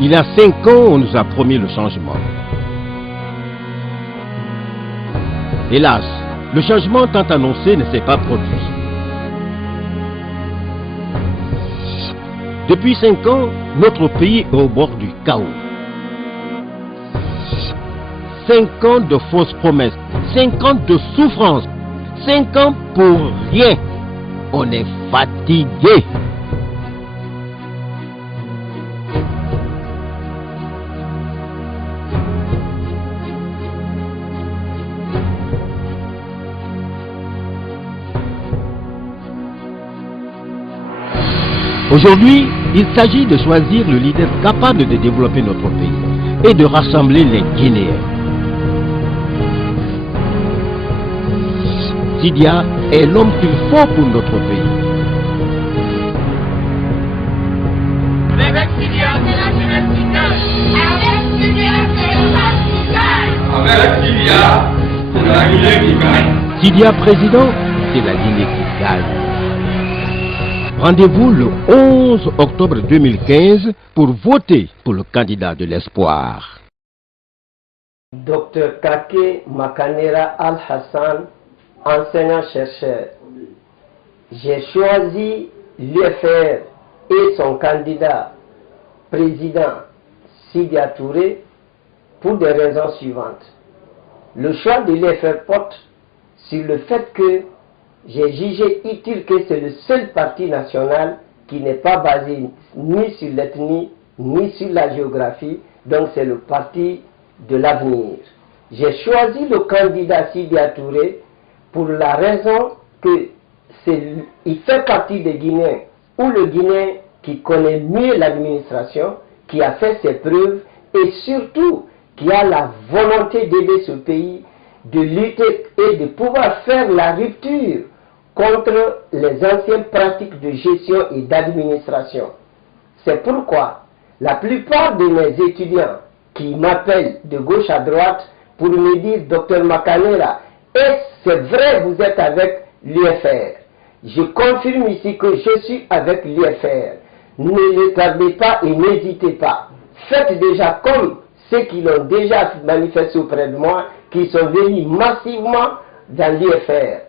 Il y a 5 ans, on nous a promis le changement. Hélas, le changement tant annoncé ne s'est pas produit. Depuis 5 ans, notre pays est au bord du chaos. 5 ans de fausses promesses, 5 ans de souffrance, 5 ans pour rien. On est fatigué. Aujourd'hui, il s'agit de choisir le leader capable de développer notre pays et de rassembler les Guinéens. Sidia est l'homme qu'il faut pour notre pays. Avec Sidia, c'est la jeunesse qui gagne. Avec Sidia, c'est le peuple qui gagne. Avec Sidia, c'est la Guinée qui gagne. Sidia président, c'est la Guinée qui gagne. Rendez-vous le 11 octobre 2015 pour voter pour le candidat de l'espoir. Dr Kake Makanera Al-Hassan, enseignant-chercheur. J'ai choisi l'UFR et son candidat président Sidia Touré pour des raisons suivantes. Le choix de l'UFR porte sur le fait que j'ai jugé utile que c'est le seul parti national qui n'est pas basé ni sur l'ethnie ni sur la géographie, donc c'est le parti de l'avenir. J'ai choisi le candidat Sidia Touré pour la raison qu'il fait partie des Guinéens, ou le Guinéen qui connaît mieux l'administration, qui a fait ses preuves et surtout qui a la volonté d'aider ce pays, de lutter et de pouvoir faire la rupture contre les anciennes pratiques de gestion et d'administration. C'est pourquoi la plupart de mes étudiants qui m'appellent de gauche à droite pour me dire « Dr Makanera, est-ce vrai vous êtes avec l'UFR ?» Je confirme ici que je suis avec l'UFR. Ne tardez pas et n'hésitez pas. Faites déjà comme ceux qui l'ont déjà manifesté auprès de moi, qui sont venus massivement dans l'UFR.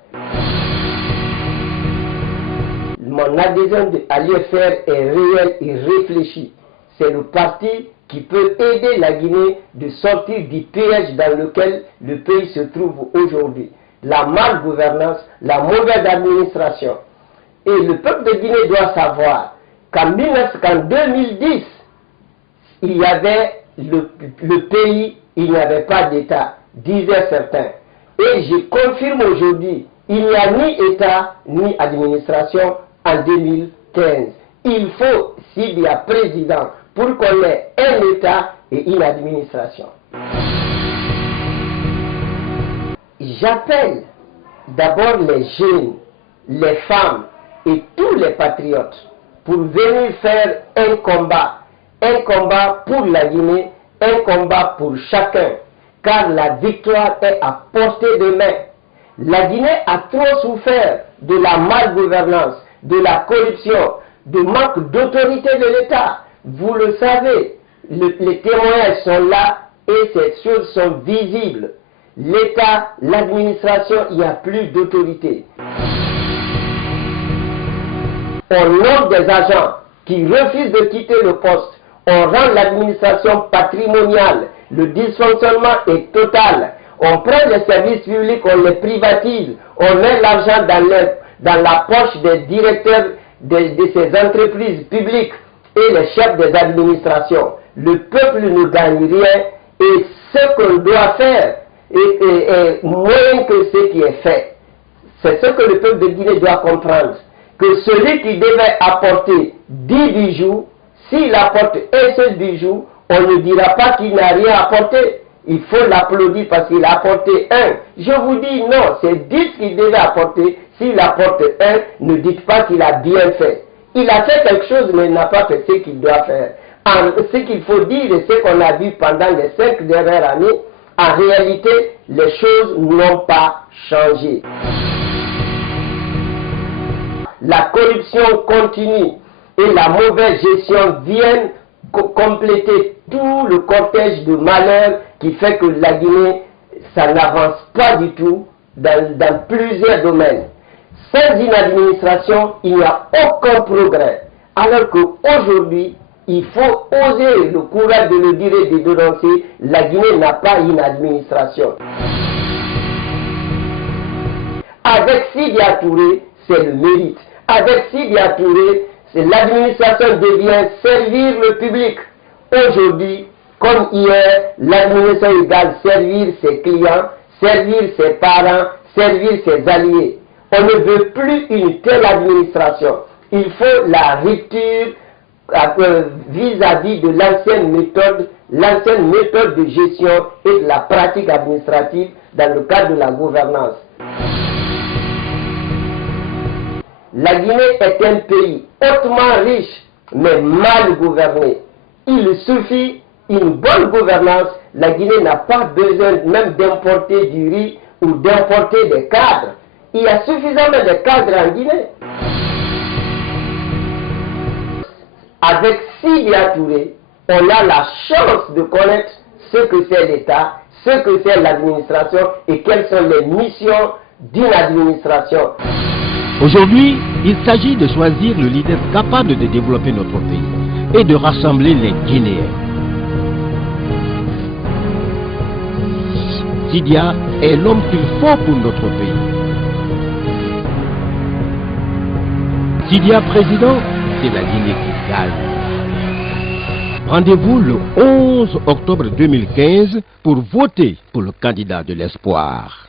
Mon adhésion à l'UFR est réelle et réfléchie. C'est le parti qui peut aider la Guinée de sortir du piège dans lequel le pays se trouve aujourd'hui. La malgouvernance, la mauvaise administration. Et le peuple de Guinée doit savoir qu'en 2010, il y avait le pays, il n'y avait pas d'État, disaient certains. Et je confirme aujourd'hui, il n'y a ni État ni administration en 2015. Il faut, s'il y a président, pour qu'on ait un État et une administration. J'appelle d'abord les jeunes, les femmes et tous les patriotes pour venir faire un combat pour la Guinée, un combat pour chacun, car la victoire est à portée de main. La Guinée a trop souffert de la malgouvernance, de la corruption, du manque d'autorité de l'État. Vous le savez, les témoignages sont là et ces choses sont visibles. L'État, l'administration, il n'y a plus d'autorité. On nomme des agents qui refusent de quitter le poste. On rend l'administration patrimoniale. Le dysfonctionnement est total. On prend les services publics, on les privatise. On met l'argent dans la poche des directeurs de ces entreprises publiques et les chefs des administrations. Le peuple ne gagne rien et ce qu'on doit faire est moins que ce qui est fait. C'est ce que le peuple de Guinée doit comprendre. Que celui qui devait apporter 10 bijoux, s'il apporte un seul bijou, on ne dira pas qu'il n'a rien apporté. Il faut l'applaudir parce qu'il a apporté un. Je vous dis non, c'est 10 qu'il devait apporter. S'il apporte un, ne dites pas qu'il a bien fait. Il a fait quelque chose, mais il n'a pas fait ce qu'il doit faire. Ce qu'il faut dire et ce qu'on a vu pendant les 5 dernières années, en réalité, les choses n'ont pas changé. La corruption continue et la mauvaise gestion viennent compléter tout le cortège de malheur qui fait que la Guinée, ça n'avance pas du tout dans plusieurs domaines. Sans une administration, il n'y a aucun progrès. Alors qu'aujourd'hui, il faut oser le courage de le dire et de dénoncer, la Guinée n'a pas une administration. Avec Sidya Touré, c'est le mérite. Avec Sidya Touré, l'administration devient servir le public. Aujourd'hui, comme hier, l'administration égale servir ses clients, servir ses parents, servir ses alliés. On ne veut plus une telle administration. Il faut la rupture vis-à-vis de l'ancienne méthode de gestion et de la pratique administrative dans le cadre de la gouvernance. La Guinée est un pays hautement riche, mais mal gouverné. Il suffit une bonne gouvernance. La Guinée n'a pas besoin même d'importer du riz ou d'importer des cadres. Il y a suffisamment de cadres en Guinée. Avec Sidya Touré, on a la chance de connaître ce que c'est l'État, ce que c'est l'administration et quelles sont les missions d'une administration. Aujourd'hui, il s'agit de choisir le leader capable de développer notre pays et de rassembler les Guinéens. Sidya est l'homme qu'il faut pour notre pays. Sidya président, c'est la Guinée qui gagne. Rendez-vous le 11 octobre 2015 pour voter pour le candidat de l'espoir.